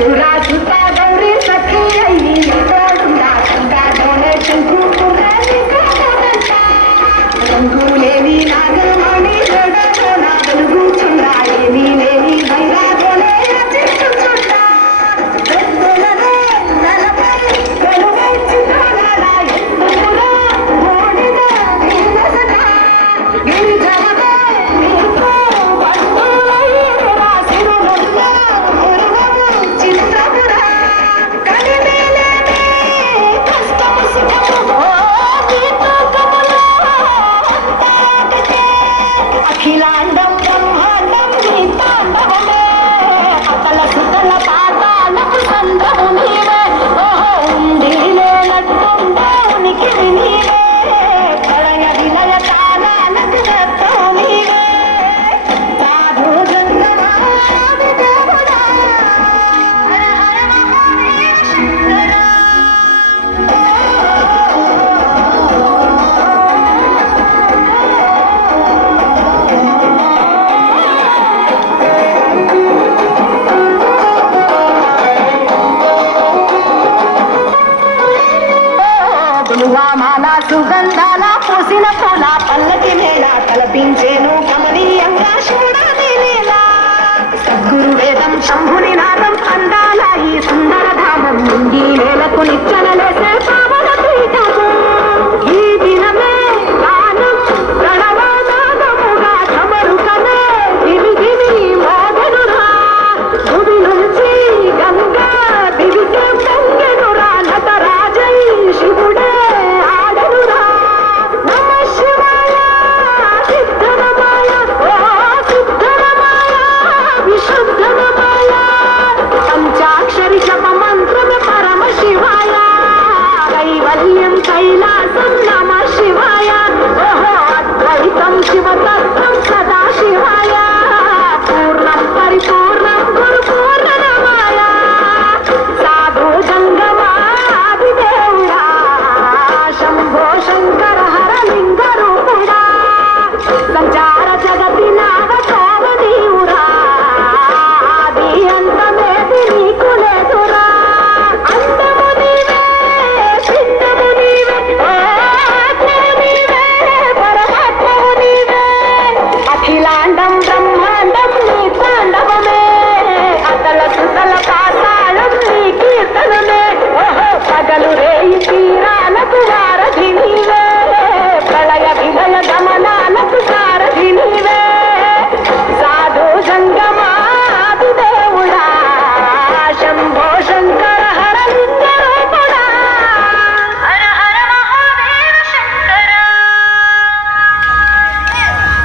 do Aquila and the సుగంధాల పోసిన పూల పల్లకి మేళ కల్పించేను కమ